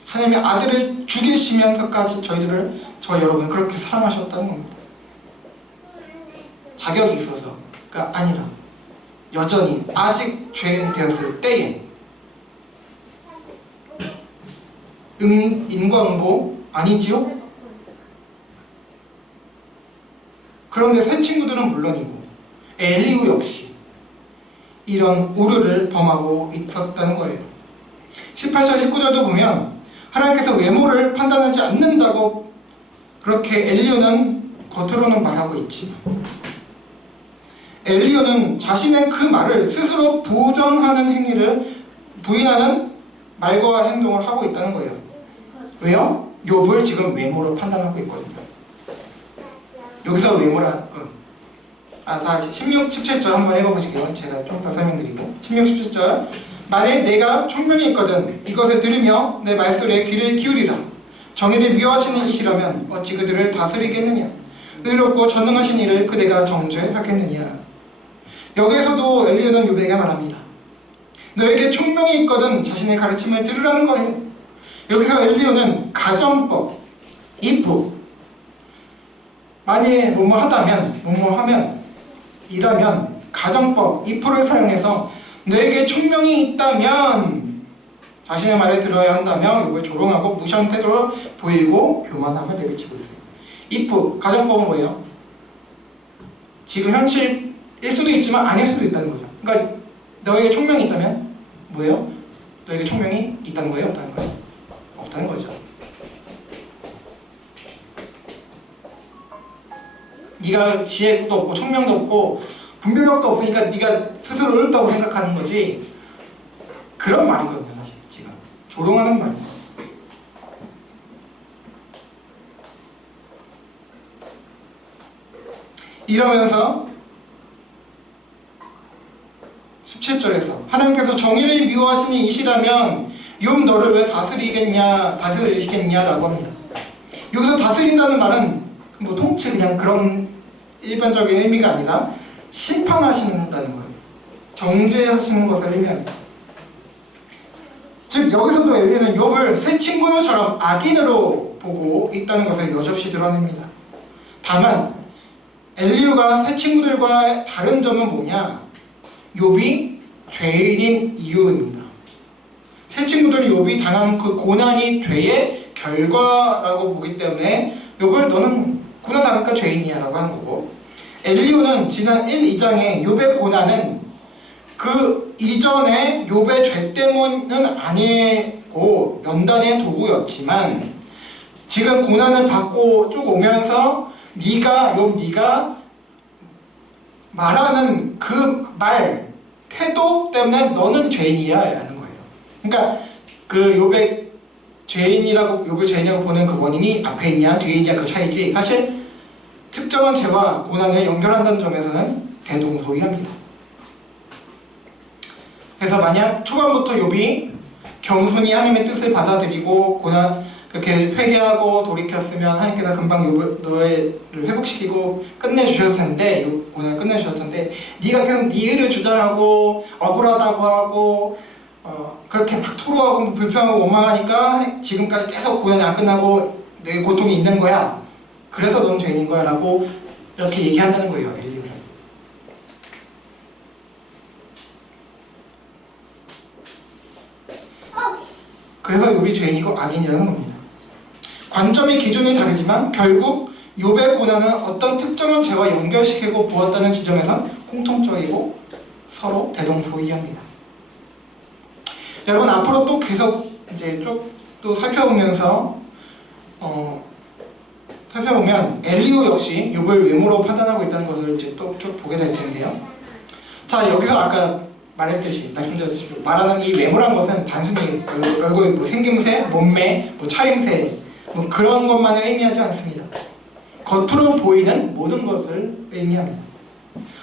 하나님의 아들을 죽이시면서까지 저 여러분을 그렇게 사랑하셨다는 겁니다. 자격이 있어서가 아니라 여전히 아직 죄인 되었을 때에 인과응보 아니지요? 그런데 새 친구들은 물론이고 엘리후 역시 이런 오류를 범하고 있었다는 거예요. 18절 19절도 보면 하나님께서 외모를 판단하지 않는다고 그렇게 엘리후는 겉으로는 말하고 있지만 엘리후는 자신의 그 말을 스스로 부정하는 행위를 부인하는 말과 행동을 하고 있다는 거예요. 왜요? 욥을 지금 외모로 판단하고 있거든요. 여기서 외모라 다시 16, 17절 한번 읽어보시게요. 제가 좀 더 설명드리고 16, 17절 만일 내가 총명이 있거든 이것을 들으며 내 말소리에 귀를 기울이라. 정의를 미워하시는 이시라면 어찌 그들을 다스리겠느냐. 의롭고 전능하신 이를 그대가 정죄하겠느냐. 여기에서도 엘리야는 욥에게 말합니다. 너에게 총명이 있거든 자신의 가르침을 들으라는 거예요. 여기서 엘리야는 가정법, if 만일 뭐뭐 하다면, 뭐뭐 하면, 이라면 가정법, if를 사용해서 너에게 총명이 있다면 자신의 말을 들어야 한다며 욥을 조롱하고 무시한 태도를 보이고 교만함을 내비치고 있어요. if, 가정법은 뭐예요? 지금 현실일 수도 있지만 아닐 수도 있다는 거죠. 그러니까 너에게 총명이 있다면 뭐예요? 너에게 총명이 있다는 거예요? 없다는 거예요? 없다는 거죠. 네가 지혜도 없고 총명도 없고 분별력도 없으니까 네가 스스로 어렵다고 생각하는 거지. 그런 말이거든요. 사실 지금 조롱하는 말이에요. 이러면서 17절에서 하나님께서 정의를 미워하시는 이시라면 욥 너를 왜 다스리시겠냐라고 합니다. 여기서 다스린다는 말은 뭐 통치 그냥 그런 일반적인 의미가 아니라 심판하신다는 거예요. 정죄하시는 것을 의미합니다. 즉 여기서도 엘리야는 욥을 새 친구들처럼 악인으로 보고 있다는 것을 여접시 드러냅니다. 다만 엘리야가 새 친구들과 다른 점은 뭐냐? 욥이 죄인인 이유입니다. 새 친구들 욥이 당한 그 고난이 죄의 결과라고 보기 때문에 욥을 너는 고난당하니까 죄인이야 라고 하는 거고, 엘리야는 지난 1, 2장의 욥의 고난은 그 이전에 욥의 죄 때문은 아니고 연단의 도구였지만 지금 고난을 받고 쭉 오면서 네가 말하는 그 말, 태도 때문에 너는 죄인이야 라는 거예요. 그러니까 그 욥의 죄인이라고 보는 그 원인이 앞에 있냐 뒤에 있냐 그 차이지, 사실 특정한 죄와 고난을 연결한다는 점에서는 대동소이합니다. 그래서 만약 초반부터 욥이 겸손히 하나님의 뜻을 받아들이고 고난 그렇게 회개하고 돌이켰으면 하나님께서 금방 욥을 너를 회복시키고 끝내주셨을 텐데, 고난을 끝내주셨을 텐데 네가 계속 네 의를 주장하고 억울하다고 하고 그렇게 막 토로하고 불평하고 원망하니까 지금까지 계속 고난이 안 끝나고 내 고통이 있는 거야. 그래서 넌 죄인인 거야 라고 이렇게 얘기한다는 거예요. 엘리야는. 그래서 욥이 죄인이고 악인이라는 겁니다. 관점의 기준이 다르지만 결국 욥의 고난은 어떤 특정한 죄와 연결시키고 보았다는 지점에서 공통적이고 서로 대동소이합니다. 여러분 앞으로 또 계속 이제 쭉 또 살펴보면서 살펴보면 엘리후 역시 욥을 외모로 판단하고 있다는 것을 이제 또 쭉 보게 될 텐데요. 자, 여기서 아까 말씀드렸듯이 말하는 이 외모란 것은 단순히 얼굴 뭐 생김새, 몸매, 뭐 차림새 뭐 그런 것만을 의미하지 않습니다. 겉으로 보이는 모든 것을 의미합니다.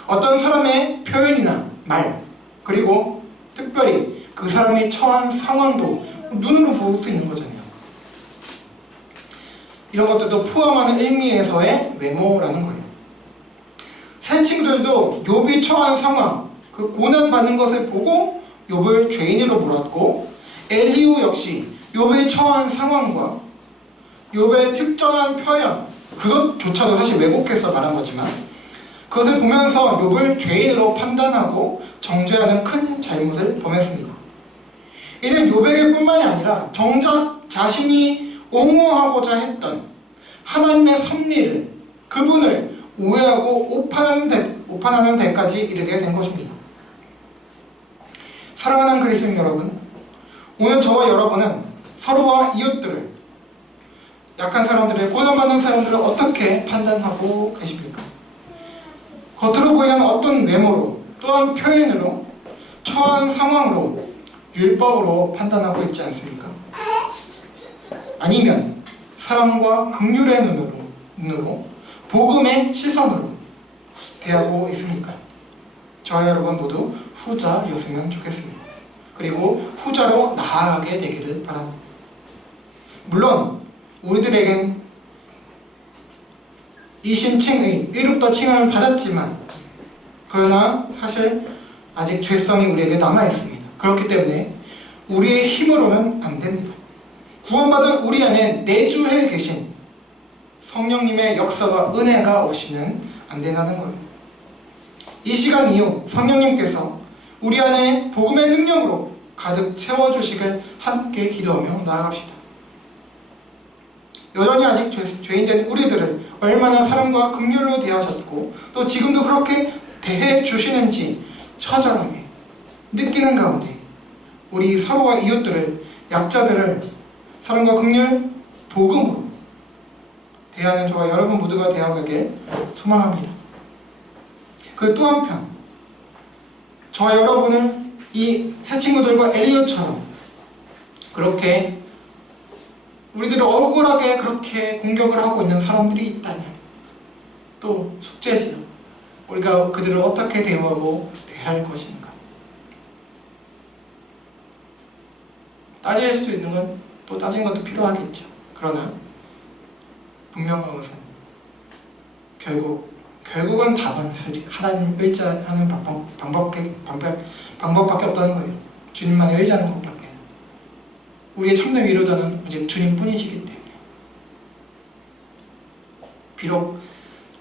어떤 사람의 표현이나 말, 그리고 특별히 그 사람이 처한 상황도 눈으로 볼 수 있는 거잖아요. 이런 것들도 포함하는 의미에서의 외모라는 거예요. 새 친구들도 욥이 처한 상황, 그 고난받는 것을 보고 욥을 죄인으로 몰았고, 엘리후 역시 욥의 처한 상황과 욥의 특정한 표현, 그것조차도 사실 왜곡해서 말한 거지만 그것을 보면서 욥을 죄인으로 판단하고 정죄하는 큰 잘못을 범했습니다. 이는 욥에게 뿐만이 아니라 정작 자신이 옹호하고자 했던 하나님의 섭리를, 그분을 오해하고 오판하는 데까지 이르게 된 것입니다. 사랑하는 그리스도인 여러분, 오늘 저와 여러분은 서로와 이웃들을, 약한 사람들을, 고난받는 사람들을 어떻게 판단하고 계십니까? 겉으로 보이는 어떤 외모로, 또한 표현으로, 처한 상황으로, 율법으로 판단하고 있지 않습니까? 아니면 사랑과 긍휼의 눈으로, 복음의 시선으로 대하고 있습니까? 저와 여러분 모두 후자였으면 좋겠습니다. 그리고 후자로 나아가게 되기를 바랍니다. 물론 우리들에겐 이신칭의 의롭다 칭함을 받았지만, 그러나 사실 아직 죄성이 우리에게 남아있습니다. 그렇기 때문에 우리의 힘으로는 안 됩니다. 구원받은 우리 안에 내주해 계신 성령님의 역사와 은혜가 없이는 안 된다는 거예요. 이 시간 이후 성령님께서 우리 안에 복음의 능력으로 가득 채워주시길 함께 기도하며 나아갑시다. 여전히 아직 죄인된 우리들을 얼마나 사랑과 긍휼로 대하셨고 또 지금도 그렇게 대해 주시는지 처절하게 느끼는 가운데 우리 서로와 이웃들을, 약자들을 사랑과 긍휼, 복음으로 대하는 저와 여러분 모두가 되어가길 소망합니다. 그 또 한편 저와 여러분을 이 새 친구들과 엘리엇처럼 그렇게 우리들을 억울하게 그렇게 공격을 하고 있는 사람들이 있다면 또 숙제지요. 우리가 그들을 어떻게 대우하고 대할 것인가. 따질 수 있는 건 또 따진 것도 필요하겠죠. 그러나 분명한 것은 결국은 답은 하나님 의지하는 방법밖에 없다는 거예요. 주님만을 의지하는 것밖에. 우리의 참된 위로자는 이제 주님뿐이시기 때문에. 비록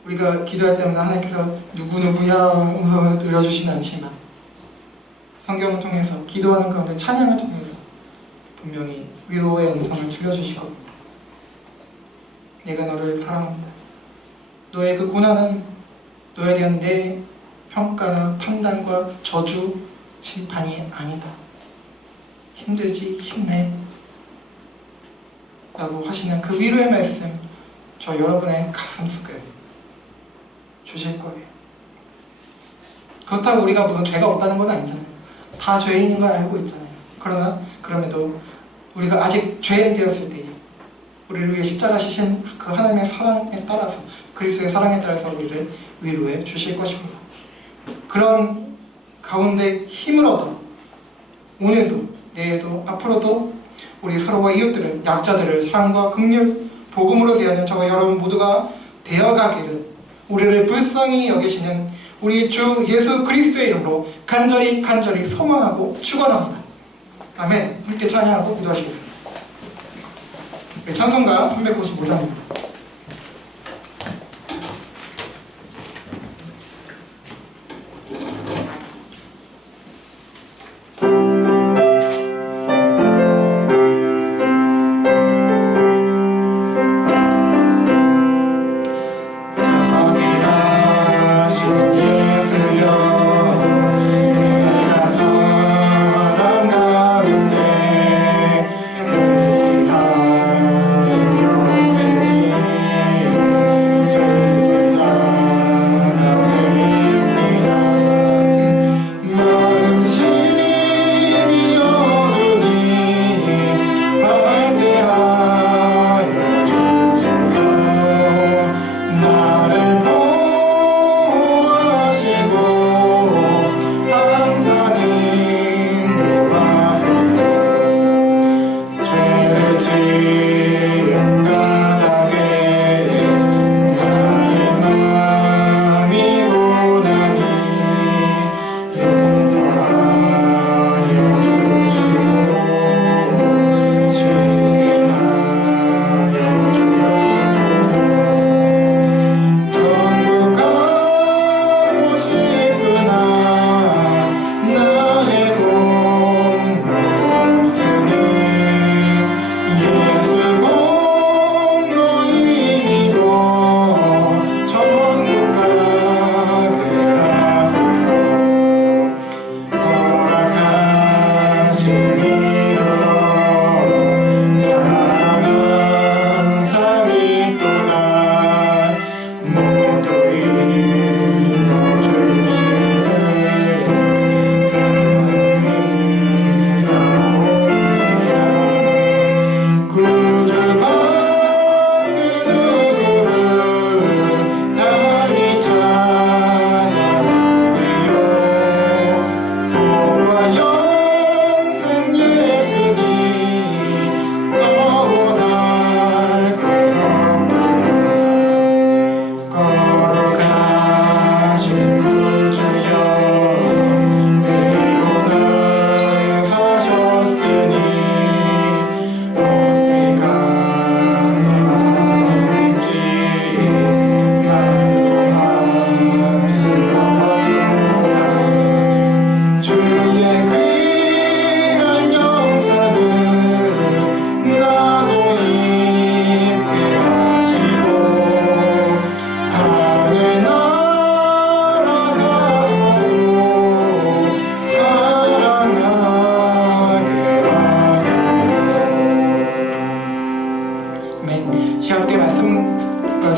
우리가 기도할 때마다 하나님께서 누구누구야 음성을 들려주시는 않지만 성경을 통해서, 기도하는 가운데 찬양을 통해서 분명히 위로의 음성을 들려주시고, 내가 너를 사랑한다. 너의 그 고난은 너에 대한 내 평가나 판단과 저주, 심판이 아니다. 힘들지, 힘내 라고 하시는 그 위로의 말씀, 저 여러분의 가슴속에 주실 거예요. 그렇다고 우리가 무슨 죄가 없다는 건 아니잖아요. 다 죄인인 걸 알고 있잖아요. 그럼에도 우리가 아직 죄인 되었을 때에 우리를 위해 십자가 지신 그 하나님의 사랑에 따라서, 그리스도의 사랑에 따라서 우리를 위로해 주실 것입니다. 그런 가운데 힘을 얻어 오늘도, 내일도, 앞으로도 우리 서로와 이웃들을, 약자들을 사랑과 긍휼, 복음으로 대하는 저와 여러분 모두가 되어가기를 우리를 불쌍히 여기시는 우리 주 예수 그리스도의 이름으로 간절히 소망하고 축원합니다. 아멘. 함께 찬양하고 기도하시겠습니다. 찬송가 395장입니다.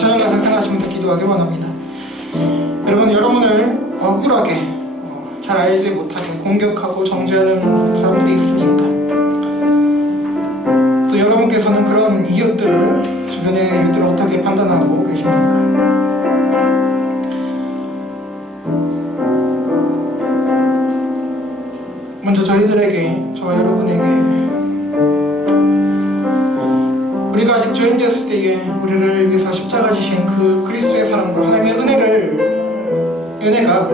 찬양가 생각하시면서 기도하기 원합니다. 여러분을 억울하게 잘 알지 못하게 공격하고 정죄하는 사람들이 있으니까, 또 여러분께서는 그런 이웃들을, 주변의 이웃들을 어떻게 판단하고 계십니까? 먼저 저희들에게, 저와 여러분에게, 우리가 아직 죄인 되었을 때에 우리를 위해서 십자가 지신 그 그리스도의 사랑과 하나님의 은혜가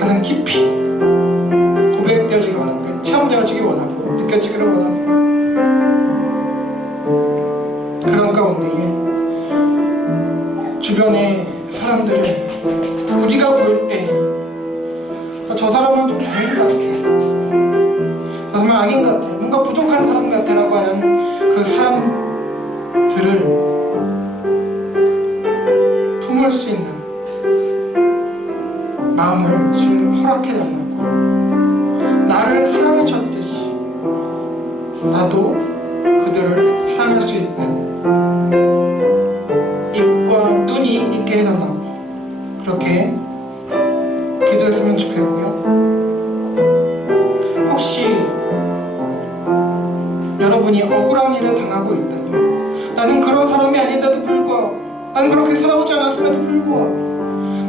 가장 깊이 고백되어지기 원하고, 체험되어지기 원하고, 느껴지기를 원하고, 그런 가운데에 주변의 사람들을 우리가 볼 때 저 사람은 좀 죄인 같아, 저 사람은 악인 같아, 뭔가 부족한 사람 같아 라고 하는 그 사람들을 품을 수 있는 마음을 주님 허락해달라고, 나를 사랑해 줬듯이 나도 그들을 사랑할 수 있는 입과 눈이 있게 해달라고 그렇게 기도했으면 좋겠고요. 혹시 여러분이 억울한 일을 당하고 있다면, 나는 그런 사람이 아닌데도 불구하고, 나는 그렇게 살아오지 않았음에도 불구하고,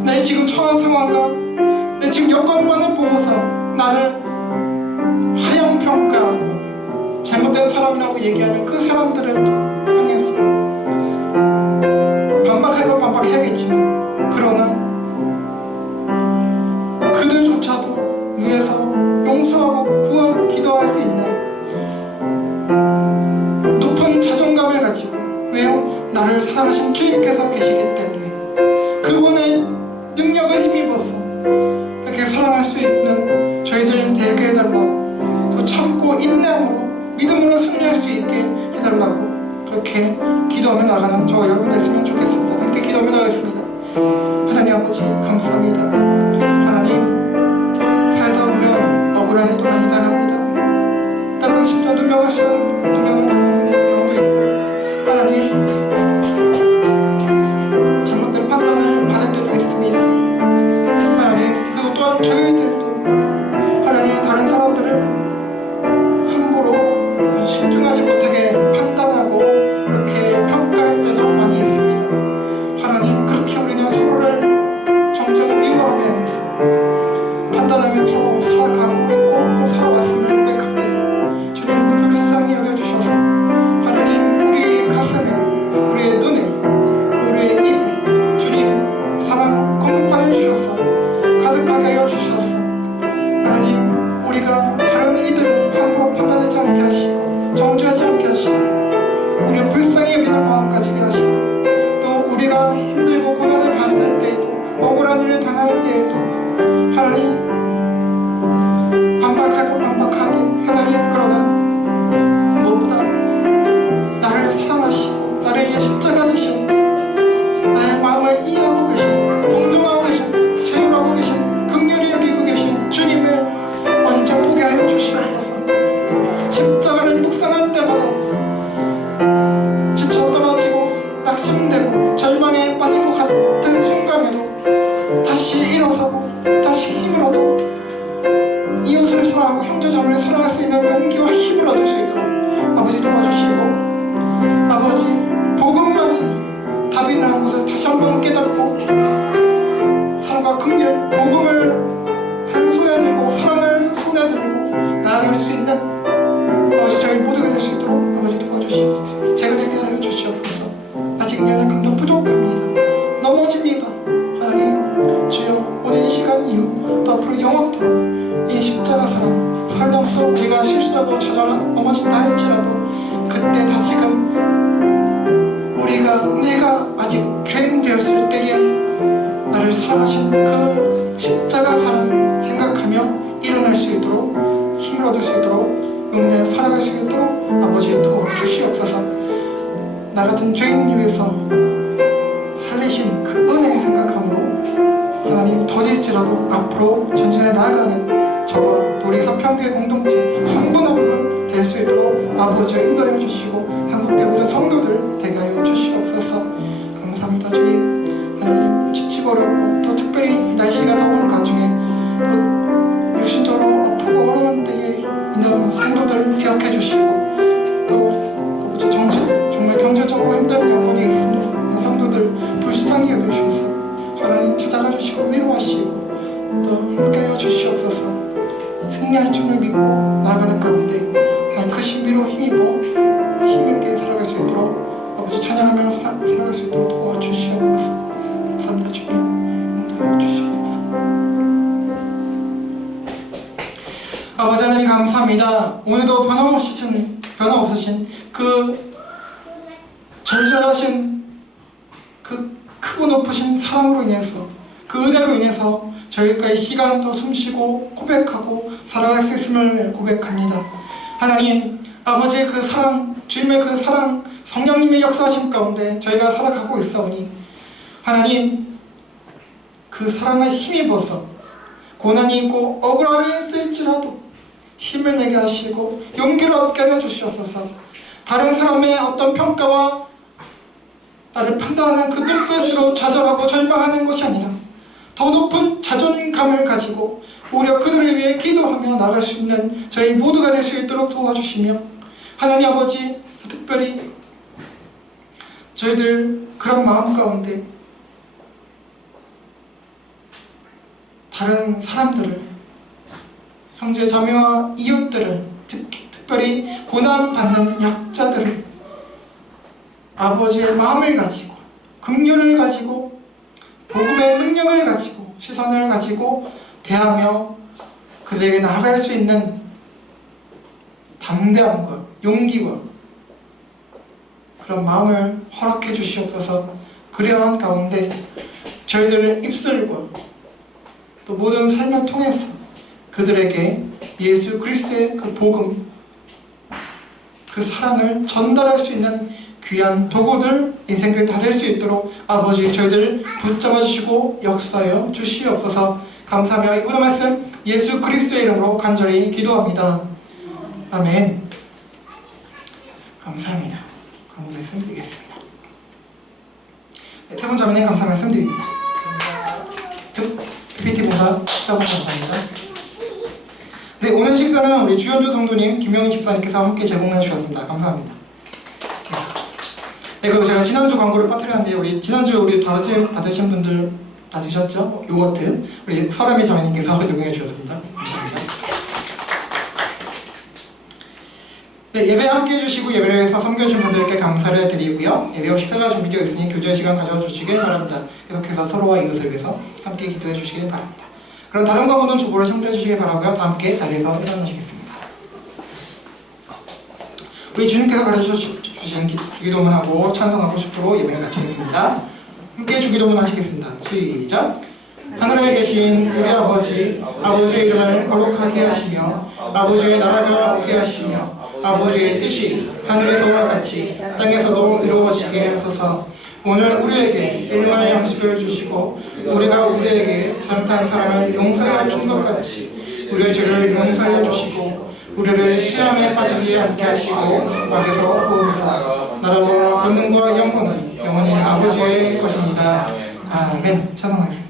내 지금 처한 상황과 내 지금 여건만을 보고서 나를 하향 평가하고 잘못된 사람이라고 얘기하는 그 사람들을 향해서 반박하려고 반박해야겠지만, 그러나 그들조차도 위해서 용서하고 구하고 기도할 수 있는 높은 자존감을 가지고, 왜요? 나를 사랑하신 주님께서 계시기 때문에 그분의 능력을 힘입어서 이렇게 사랑할 수 있는 저희들 되게 해달라고, 또 참고 인내함으로 믿음으로 승리할 수 있게 해달라고 그렇게 기도하며 나가는 저와 여러분 됐으면 좋겠습니다. 함께 기도하며 나가겠습니다. 하나님 아버지 감사합니다. 하나님, 살다 보면 억울한 일도 많이 당합니다. 때로는 심지어 눈명을 당하는 경우도 있고, 하나님 잘못된 판단을 받을 때도 있습니다. 하나님, 그리고 또한 저희들도 하나님 다른 사람들을 함부로 신중하지 못하게 판단하고 그렇게 평가할 때도 많이 있습니다. 하나님, 그렇게 우리는 서로를 정정을 미워하면서 판단하면서 살아가고 있고 또 살아왔음을 고백합니다. 주님, 불쌍히 여겨주셔서 하나님, 우리의 가슴에, 우리의 눈에, 우리의 입에 주님 사랑 공급하여 주셔서 가득하게 하여 주셔서 하나님, 우리가 다른 이들을 함부로 판단하지 않게 하시고 정죄하지 않게 하시고, 우리가 불쌍히 여기는 마음 가지게 하시고, 또 우리가 힘들고 고난을 받을 때에도, 억울한 일을 당할 때에도 하나님 반박하고 반박하되, 하나님 그러나 무엇보다 나를 사랑하시고 나를 위해 십자가 지신 나의 마음을 이해하고 계신, 공동하고 계신, 체험하고 계신, 긍휼히 여기고 계신 주님을 먼저 보게 하여 주시옵소서. 십자가를 묵상할 때마다 지쳐 떨어지고 낙심되고 절망에 빠진 것 같은 순간에도 다시 일어서고 다시 힘을 얻어 이웃을 사랑하고 형제자매를 사랑할 수 있는 용기와 힘을 얻을 수 있도록 아버지 도와주시고, 아버지 복음만이 답이라는 것을 다시 한번 깨닫고 사랑과 긍휼, 복음을 한 손에 들고 사랑을 손에 들고 나아갈 수 있는 아버지 저희 모두가 될 수 있도록 아버지 도와주시옵소서. 제가 되게 하여 주시옵소서. 아직 연약함도 부족합니다. 넘어집니다. 하나님 주여, 오늘 이 시간 이후 또 앞으로 영원토록 이 십자가 사랑 살롱 속 우리가 실수하고 넘어진다 할지라도, 그때 다시금 내가 아직 죄인 되었을 때에 나를 사랑하신 그 십자가 사랑 생각하며 일어날 수 있도록, 힘을 얻을 수 있도록, 용기에 살아갈 수 있도록 아버지 도와주시옵소서. 나 같은 죄인 위해서 살리신 그 은혜 생각함으로 하나님, 더딜지라도 앞으로 전진해 나아가는 저와 도리사 평교의 공동체 한 분 한 분 될 수 있도록 아버지 인도하여 주시고, 한국의 모든 성도들 되게 하여 주시옵소서. 감사합니다. 주시고 또 함께하여 주시옵소서. 승리할 줄을 믿고 나아가는 가운데 하나님 그 신비로 힘입어 힘있게 살아갈 수 있도록 아버지 찬양하며 살아갈 수 있도록 도와주시옵소서. 감사합니다 주님. 인도해 주시옵소서. 아버지 하나님 감사합니다. 오늘도 변함없으신 그 절절하신 그 크고 높으신 사랑으로 인해서 그 은혜로 인해서 저희가 이 시간 또 숨쉬고 고백하고 살아갈 수 있음을 고백합니다. 하나님 아버지의 그 사랑, 주님의 그 사랑, 성령님의 역사하심 가운데 저희가 살아가고 있사오니 하나님 그 사랑을 힘입어서 고난이 있고 억울함이 있을지라도 힘을 내게 하시고 용기를 얻게 하여 주시옵소서. 다른 사람의 어떤 평가와 나를 판단하는 그 눈빛으로 좌절하고 절망하는 것이 아니라 더 높은 자존감을 가지고 오히려 그들을 위해 기도하며 나갈 수 있는 저희 모두가 될 수 있도록 도와주시며 하나님 아버지 특별히 저희들 그런 마음 가운데 다른 사람들을 형제 자매와 이웃들을 특별히 고난받는 약자들을 아버지의 마음을 가지고 긍휼을 가지고 복음의 능력을 가지고 시선을 가지고 대하며 그들에게 나아갈 수 있는 담대함과 용기와 그런 마음을 허락해 주시옵소서. 그러한 가운데 저희들의 입술과 또 모든 삶을 통해서 그들에게 예수 그리스도의 그 복음, 그 사랑을 전달할 수 있는 귀한 도구들, 인생들 다 될 수 있도록 아버지 저희들 붙잡아 주시고 역사하여 주시옵소서. 감사하며 이 모든 말씀 예수 그리스도의 이름으로 간절히 기도합니다. 아멘. 감사합니다. 감사 말씀 드리겠습니다. 네, 세 번째 자매님 감사 말씀 드립니다. PPT 봉사 시작하고 감사합니다. 네, 오늘 식사는 우리 주연주 성도님 김영희 집사님께서 함께 제공해 주셨습니다. 감사합니다. 네, 그리고 제가 지난주 광고를 빠뜨렸는데 우리 지난주 우리 받으신 분들 다 드셨죠? 요거트 우리 설아미 자매님께서 제공해 주셨습니다. 감사합니다. 네, 예배 함께 해주시고 예배를 위해서 섬겨주신 분들께 감사를 드리고요. 예배 후 식사가 준비되어 있으니 교제 시간 가져주시길 바랍니다. 계속해서 서로와 이웃을 위해서 함께 기도해 주시길 바랍니다. 그럼 다른 광고는 주보를 참조해 주시길 바라고요. 다 함께 자리에서 일어나시겠습니다. 우리 주님께서 가르쳐주신 주기도문하고 찬송하고 축도로 예배를 마치겠습니다. 함께 주기도문 하시겠습니다. 시작! 하늘에 계신 우리 아버지, 아버지의 이름을 거룩하게 하시며 아버지의 나라가 오게 하시며 아버지의 뜻이 하늘에서와 같이 땅에서도 이루어지게 하소서. 오늘 우리에게 일용할 양식을 주시고 우리가 우리에게 잘못한 사람을 용서할 것 같이 우리의 죄를 용서해 주시고 우리를 시험에 빠지지 않게 하시고 악에서 구하사 나라와 권능과 영광은 영원히 아버지의 것입니다. 아멘. 찬송하겠습니다.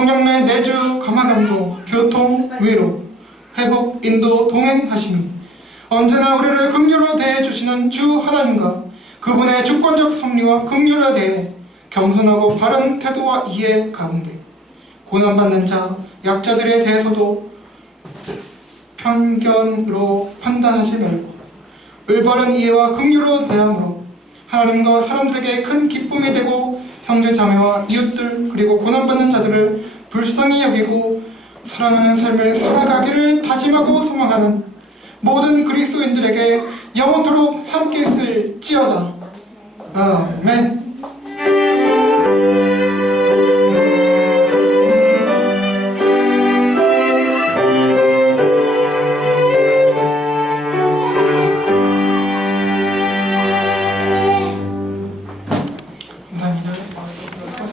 성령의 내주 감화감도 교통 위로 회복 인도 동행하심이 언제나 우리를 긍휼로 대해주시는 주 하나님과 그분의 주권적 섭리와 긍휼에 대해 겸손하고 바른 태도와 이해 가운데 고난받는 자, 약자들에 대해서도 편견으로 판단하지 말고 올바른 이해와 긍휼로 대함으로 하나님과 사람들에게 큰 기쁨이 되고 형제 자매와 이웃들 그리고 고난받는 자들을 불쌍히 여기고 사랑하는 삶을 살아가기를 다짐하고 소망하는 모든 그리스도인들에게 영원토록 함께 있을지어다. 아멘.